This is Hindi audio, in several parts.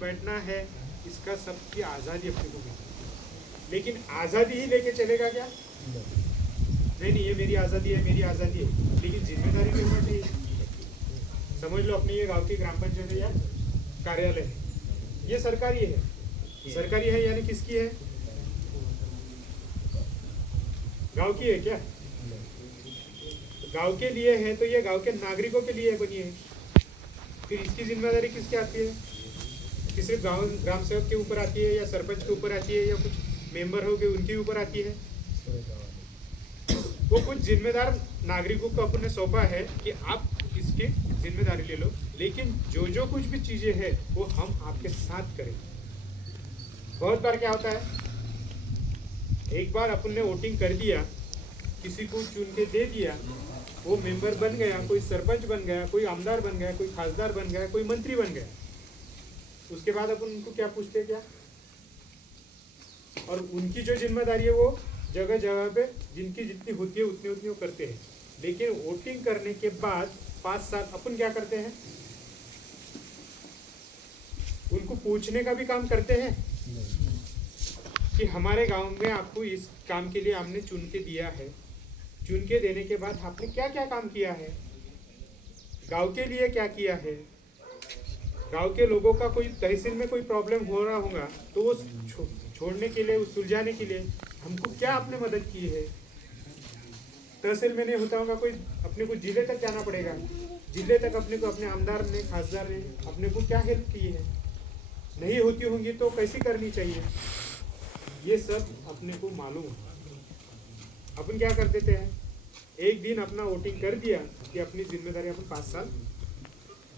बैठना है, इसका सबकी आज़ादी अपने को मिली। लेकिन आज़ादी ही लेके चलेगा क्या? नहीं, ये मेरी आज़ादी है, मेरी आज़ादी है, लेकिन जिम्मेदारी भी होना चाहिए। समझ लो अपने ये गांव की ग्राम पंचायत या कार्यालय है, ये सरकारी है। सरकारी है यानी किसकी है? गांव की है क्या? गांव के लिए है तो ये गांव के नागरिकों के लिए बनी है। फिर इसकी जिम्मेदारी किसकी आती है? कि सिर्फ गांव ग्राम सेवक के ऊपर आती है, या सरपंच के ऊपर आती है, या कुछ मेंबर हो गए उनके ऊपर आती है? वो कुछ जिम्मेदार नागरिकों को अपने सौंपा है कि आप इसकी जिम्मेदारी ले लो, लेकिन जो जो कुछ भी चीजें हैं वो हम आपके साथ करें। बहुत बार क्या होता है, एक बार अपन ने वोटिंग कर दिया, किसी को चुन के दे दिया, वो मेंबर बन गया, कोई सरपंच बन गया, कोई आमदार बन गया, कोई खासदार बन गया, कोई मंत्री बन गया, उसके बाद अपन उनको क्या पूछते क्या? और उनकी जो जिम्मेदारी है वो जगह जगह पे जिनकी जितनी होती है उतनी उतनी वो करते हैं। लेकिन वोटिंग करने के बाद 5 साल अपन क्या करते हैं? उनको पूछने का भी काम करते हैं कि हमारे गांव में आपको इस काम के लिए हमने चुन के दिया है, चुन के देने के बाद आपने क्या क्या काम किया है, गांव के लिए क्या किया है, गांव के लोगों का कोई तहसील में कोई प्रॉब्लम हो रहा होगा तो वो छोड़ने के लिए, सुलझाने के लिए हमको क्या आपने मदद की है। तहसील में नहीं होता होगा कोई, अपने को जिले तक जाना पड़ेगा, जिले तक अपने को अपने आमदार ने, खासदार ने अपने को क्या हेल्प की है, नहीं होती होंगी तो कैसी करनी चाहिए, ये सब अपने को मालूम है। अपन क्या कर देते हैं, एक दिन अपना वोटिंग कर दिया कि अपनी जिम्मेदारी अपन 5 साल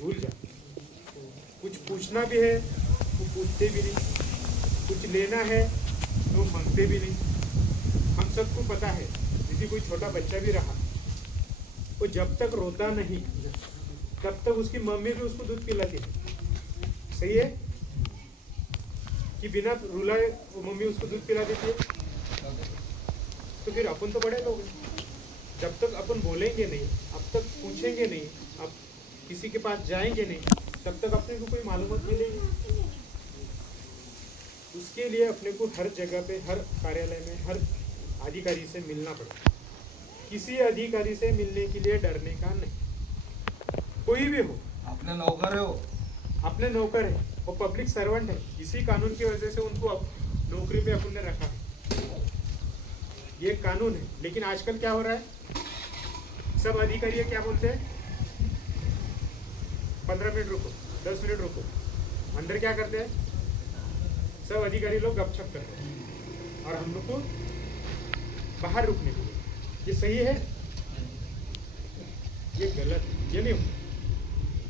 भूल जाते। कुछ पूछना भी है तो पूछते भी नहीं, कुछ लेना है तो मांगते भी नहीं। हम सबको पता है, यदि कोई छोटा बच्चा भी रहा वो जब तक रोता नहीं तब तक उसकी मम्मी भी उसको दूध पिलाती है। सही है कि बिना रुलाए वो मम्मी उसको दूध पिला देती है? तो फिर अपन तो बड़े लोग हैं, जब तक अपन बोलेंगे नहीं, अब तक पूछेंगे नहीं, अब किसी के पास जाएंगे नहीं, तब तक अपने को कोई मालूमात मिलेगी। उसके लिए अपने को हर जगह पे, हर कार्यालय में, हर अधिकारी से मिलना पड़ेगा। किसी अधिकारी से मिलने के लिए डरने का नहीं, कोई भी हो, अपने नौकर हो, अपने नौकर है, वो पब्लिक सर्वेंट है, इसी कानून की वजह से उनको नौकरी पे अपन ने रखा है, ये कानून है। लेकिन आजकल क्या हो रहा है, सब अधिकारी क्या बोलते हैं, 15 मिनट रुको, 10 मिनट रुको, अंदर क्या करते हैं, सब अधिकारी लोग गपशप करते हैं और हम लोग को बाहर रुकने के लिए। ये सही है? ये गलत है, ये नहीं हो।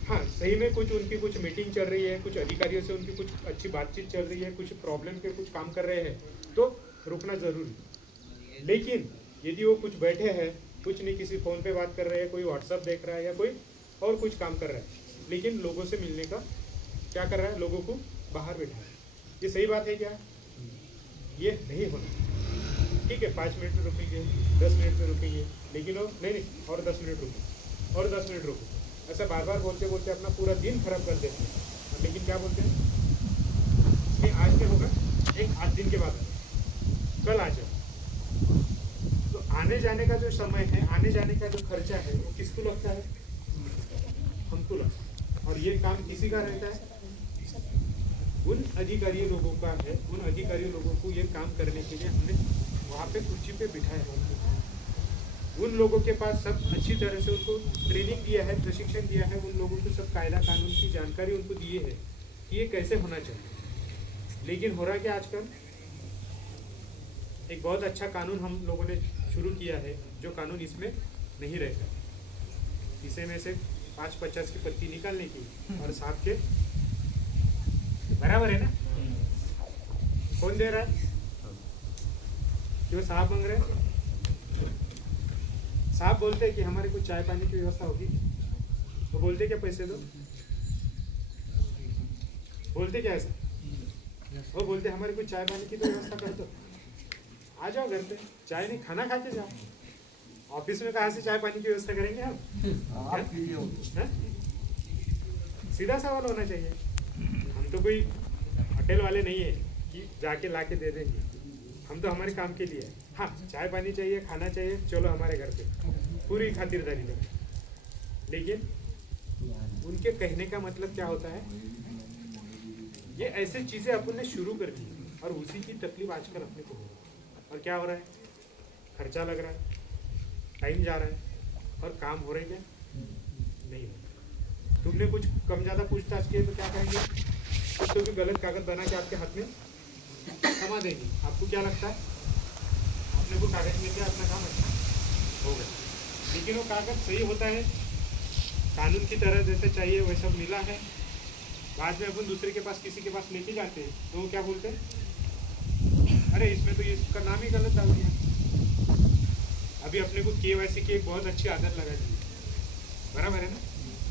हाँ, सही में कुछ उनकी कुछ मीटिंग चल रही है, कुछ अधिकारियों से उनकी कुछ अच्छी बातचीत चल रही है, कुछ प्रॉब्लम पे कुछ काम कर रहे हैं तो रुकना जरूरी। लेकिन यदि वो कुछ बैठे हैं, कुछ नहीं, किसी फ़ोन पे बात कर रहे हैं, कोई व्हाट्सअप देख रहा है या कोई और कुछ काम कर रहा है, लेकिन लोगों से मिलने का क्या कर रहा है, लोगों को बाहर बैठा है, ये सही बात है क्या? ये नहीं होना। ठीक है, 5 मिनट में रुकेंगे, 10 मिनट में रुकेंगे, लेकिन वो नहीं और 10 मिनट रुको और 10 मिनट रुको, ऐसा बार बार बोलते बोलते अपना पूरा दिन खराब कर देते हैं। लेकिन क्या बोलते हैं कि आज क्या होगा, एक 8 दिन के बाद कल आ जाओ। तो आने जाने का जो समय है, आने जाने का जो खर्चा है वो किसको लगता है? हमको लगता है। और ये काम किसी का रहता है? उन अधिकारी लोगों का है। उन अधिकारी लोगों को ये काम करने के लिए हमने वहाँ पे कुर्सी पे बिठाया। उन लोगों के पास सब अच्छी तरह से उनको ट्रेनिंग दिया है, प्रशिक्षण दिया है, उन लोगों को सब कायदा कानून की जानकारी उनको दी है कि ये कैसे होना चाहिए। लेकिन हो रहा क्या आजकल, एक बहुत अच्छा कानून हम लोगों ने शुरू किया है, जो कानून इसमें नहीं रहता, इसे में से 5-50 की पत्ती निकालने की और सांप के बराबर है ना। कौन दे रहा है? क्यों साहब मांग रहे हैं? साहब बोलते हैं कि हमारे कुछ चाय पानी की व्यवस्था होगी, तो बोलते क्या पैसे दो, बोलते क्या ऐसा? वो बोलते हमारे कुछ चाय पानी की तो व्यवस्था कर दो, आ जाओ घर पे, चाय नहीं खाना खा के जाओ। ऑफिस में कहाँ से चाय पानी की व्यवस्था करेंगे हम? सीधा सवाल होना चाहिए। हम तो कोई होटल वाले नहीं है कि जाके ला के दे देंगे। हम तो हमारे काम के लिए है। हाँ, चाय पानी चाहिए, खाना चाहिए, चलो हमारे घर पे, पूरी खातिरदारी करें। लेकिन उनके कहने का मतलब क्या होता है, ये ऐसे चीज़ें अपन ने शुरू कर दी और उसी की तकलीफ आजकल अपने को हो रही है। और क्या हो रहा है, खर्चा लग रहा है, टाइम जा रहा है और काम हो रहे क्या नहीं हो। तुमने कुछ कम ज़्यादा पूछताछ किए तो क्या कहेंगे, कुछ तो भी गलत कागज बना के आपके हाथ में थमा देंगे। आपको क्या लगता है, अपने को कागज मिल गया, अपना काम अच्छा हो गया। लेकिन वो कागज सही होता है, कानून की तरह जैसे चाहिए वैसा मिला है, बाद में अपन दूसरे के पास, किसी के पास लेके जाते हैं तो वो क्या बोलते हैं, अरे इसमें तो ये इसका नाम ही गलत डाल दिया। अभी अपने को KYC की एक बहुत अच्छी आदत लगा दी, बराबर है ना?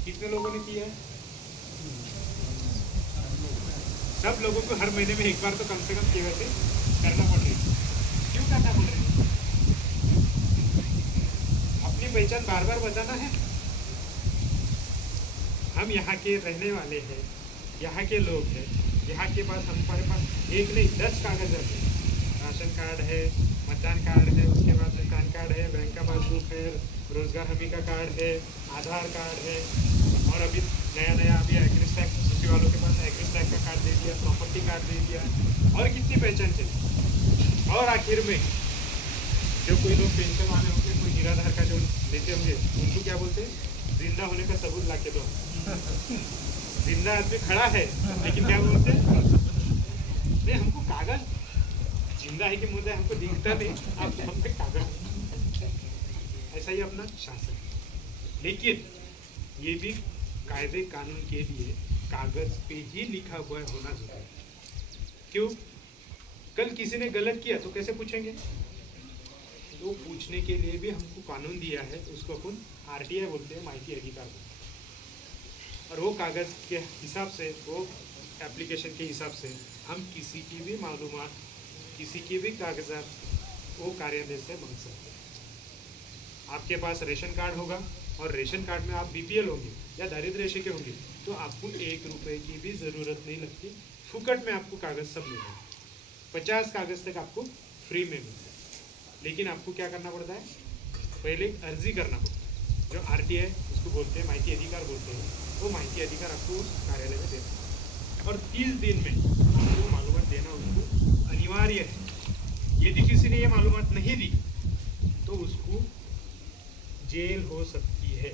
कितने लोगों ने किया है? सब लोगों को हर महीने में एक बार तो कम से कम KYC करना पड़ रही है। क्यों करना पड़ रही है? अपनी पहचान बार बार बताना है। हम यहाँ के रहने वाले हैं, यहाँ के लोग हैं, यहाँ के पास हमारे पास एक नहीं 10 कागज रहते हैं। राशन कार्ड है, मतदान कार्ड है, उसके बाद में पैन कार्ड है, बैंक का पासबुक है, रोजगार हमी का कार्ड है, आधार कार्ड है, और अभी नया अभी एग्रीज टैक्स किसी वालों के पास एग्रीज टैक्स का कार्ड दे दिया, प्रॉपर्टी कार्ड दे दिया, और कितनी पहचान चाहिए। और आखिर में जो कोई लोग पेंशन वाले होंगे, कोई निराधार का जो लेते होंगे, उनको क्या बोलते हैं, जिंदा होने का सबूत ला के दो। जिंदा आदमी खड़ा है लेकिन क्या बोलते हैं, नहीं हमको कागज, जिंदा है कि मुर्दा है हमको दिखता नहीं, आप हम पे कागज। ऐसा ही अपना शासन। लेकिन ये भी कायदे कानून के लिए कागज पे ही लिखा हुआ होना जरूरी है। क्यों? कल किसी ने गलत किया तो कैसे पूछेंगे? तो पूछने के लिए भी हमको कानून दिया है, उसको अपन RTI बोलते हैं, माहिती अधिकार बोलते हैं। और वो कागज़ के हिसाब से, वो एप्लीकेशन के हिसाब से हम किसी की भी मालूमात, किसी की भी कागजात वो कार्यालय से मांग सकते हैं। आपके पास रेशन कार्ड होगा और रेशन कार्ड में आप BPL होंगे या दारिद्र्य रेशे के होंगे तो आपको 1 रुपये की भी ज़रूरत नहीं लगती, फुकट में आपको कागज़ सब मिलेगा। 50 कागज़ तक आपको फ्री में मिलता है। लेकिन आपको क्या करना पड़ता है, पहले अर्जी करना पड़ता है, जो RTI उसको बोलते हैं, माहिती अधिकार बोलते हैं। वो माहिती अधिकार आपको उस कार्यालय में देना है और 30 दिन में आपको मालूमात देना उसको अनिवार्य है। यदि किसी ने ये मालूमात नहीं दी तो उसको जेल हो सकती है,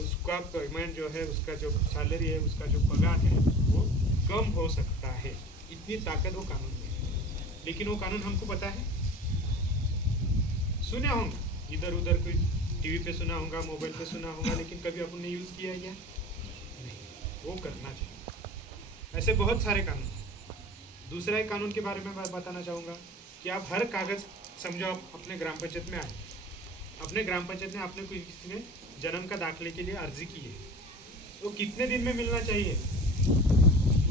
उसका पेमेंट जो है, उसका जो सैलरी है, उसका जो पगार है वो कम हो सकता है। इतनी ताकत वो कानून में है। लेकिन वो कानून हमको पता है, सुने होंगे इधर उधर, कोई TV पे सुना होगा, मोबाइल पे सुना होगा, लेकिन कभी अपन ने यूज़ किया क्या? नहीं। वो करना चाहिए। ऐसे बहुत सारे कानून। दूसरा एक कानून के बारे में मैं बताना चाहूँगा कि आप हर कागज़, समझो आप अपने ग्राम पंचायत में आए, अपने ग्राम पंचायत में आपने किसी ने जन्म का दाखिले के लिए अर्जी की है, तो कितने दिन में मिलना चाहिए,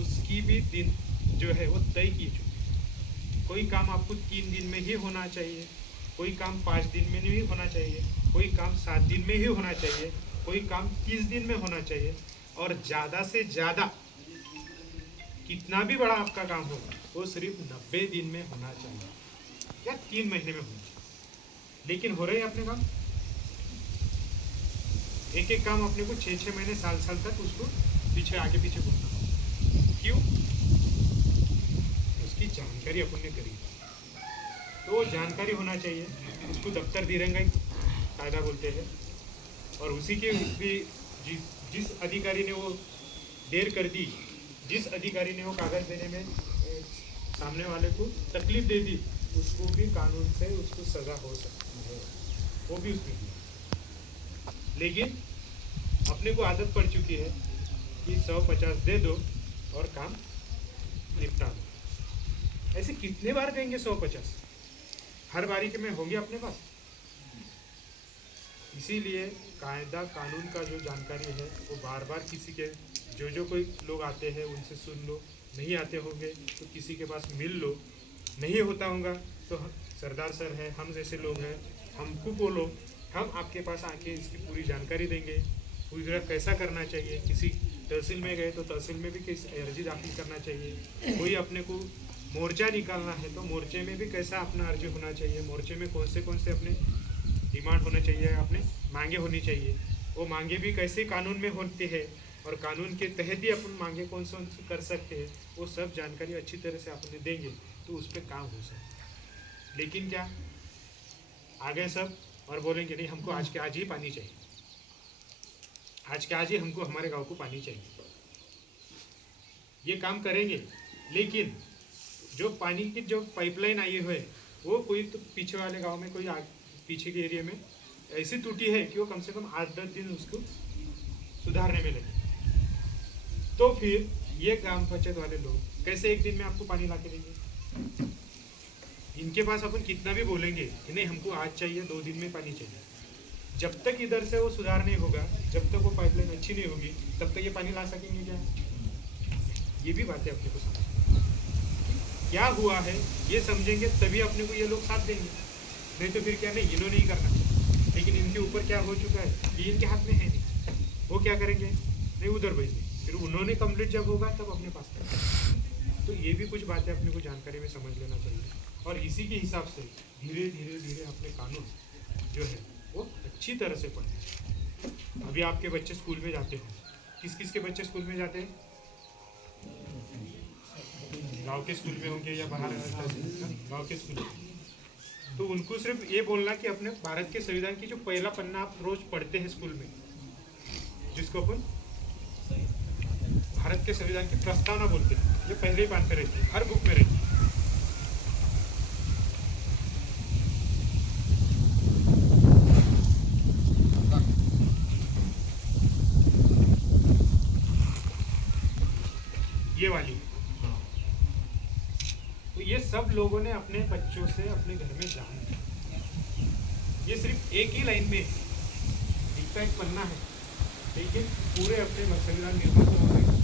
उसकी भी दिन जो है वो तय की चुकी। कोई काम आपको 3 दिन में ही होना चाहिए, कोई काम 5 दिन में नहीं होना चाहिए, कोई काम 7 दिन में ही होना चाहिए, कोई काम 30 दिन में होना चाहिए, और ज़्यादा से ज़्यादा कितना भी बड़ा आपका काम हो वो सिर्फ 90 दिन में होना चाहिए या 3 महीने में होना चाहिए। लेकिन हो रहे हैं अपने काम, एक एक काम अपने को 6-6 महीने, साल तक उसको पीछे आगे पीछे घूमना। क्यों? उसकी जानकारी अपन ने करी, तो वो जानकारी होना चाहिए। उसको दफ्तर दिरंगाई कायदा बोलते हैं। और उसी के भी जिस अधिकारी ने वो देर कर दी, जिस अधिकारी ने वो कागज़ देने में सामने वाले को तकलीफ दे दी, उसको भी कानून से उसको सज़ा हो सकती है, वो भी उसमें दिया। लेकिन अपने को आदत पड़ चुकी है कि 150 दे दो और काम निपटा दो। ऐसे कितने बार देंगे 150? हर बारी के में होंगे अपने पास। इसीलिए कायदा कानून का जो जानकारी है वो बार बार किसी के, जो कोई लोग आते हैं उनसे सुन लो, नहीं आते होंगे तो किसी के पास मिल लो, नहीं होता होगा तो सरदार सर है, हम जैसे लोग हैं, हमको बोलो, हम आपके पास आके इसकी पूरी जानकारी देंगे, पूरा कैसा करना चाहिए, किसी तहसील में गए तो तहसील में भी किस अर्जी दाखिल करना चाहिए, कोई अपने को मोर्चा निकालना है तो मोर्चे में भी कैसा अपना अर्जी होना चाहिए, मोर्चे में कौन से अपने डिमांड होना चाहिए, अपने मांगे होनी चाहिए, वो मांगे भी कैसे कानून में होती है और कानून के तहत ही अपन मांगे कौन से कर सकते हैं, वो सब जानकारी अच्छी तरह से अपने देंगे तो उस पर काम हो सकता। लेकिन क्या आगे सब और बोलेंगे नहीं हमको आज के आज ही पानी चाहिए, आज के आज ही हमको हमारे गांव को पानी चाहिए, ये काम करेंगे। लेकिन जो पानी की जो पाइपलाइन आई हुई है वो कोई तो पीछे वाले गांव में कोई पीछे के एरिया में ऐसी टूटी है कि वो कम से कम 8-10 दिन उसको सुधारने में लगे, तो फिर ये ग्राम पंचायत वाले लोग कैसे एक दिन में आपको पानी ला के देंगे? इनके पास अपन कितना भी बोलेंगे कि नहीं हमको आज चाहिए, 2 दिन में पानी चाहिए, जब तक इधर से वो सुधार नहीं होगा, जब तक वो पाइपलाइन अच्छी नहीं होगी, तब तक ये पानी ला सकेंगे क्या? ये भी बातें अपने को समझ क्या हुआ है ये समझेंगे तभी अपने को ये लोग साथ देंगे, नहीं तो फिर क्या नहीं इन्होंने नहीं करना। लेकिन इनके ऊपर क्या हो चुका है ये इनके हाथ में है नहीं, वो क्या करेंगे नहीं उधर भेज दें, फिर उन्होंने कंप्लीट जब होगा तब अपने पास करेंगे। तो ये भी कुछ बातें अपने को जानकारी में समझ लेना चाहिए और इसी के हिसाब से धीरे धीरे धीरे अपने कानून जो है वो अच्छी तरह से पढ़ें। अभी आपके बच्चे स्कूल में जाते हैं, किस किस के बच्चे स्कूल में जाते हैं? गांव के स्कूल में होंगे या बाहर गांव के स्कूल में, तो उनको सिर्फ ये बोलना कि अपने भारत के संविधान की जो पहला पन्ना आप रोज पढ़ते हैं स्कूल में, जिसको अपन भारत के संविधान की प्रस्तावना बोलते हैं, ये पहले ही पान पे रहती है, हर बुक में रहती है। ये वाली तो ये सब लोगों ने अपने बच्चों से अपने घर में जाना, ये सिर्फ एक ही लाइन में दिखता एक पन्ना है, लेकिन पूरे अपने संविधान निर्माण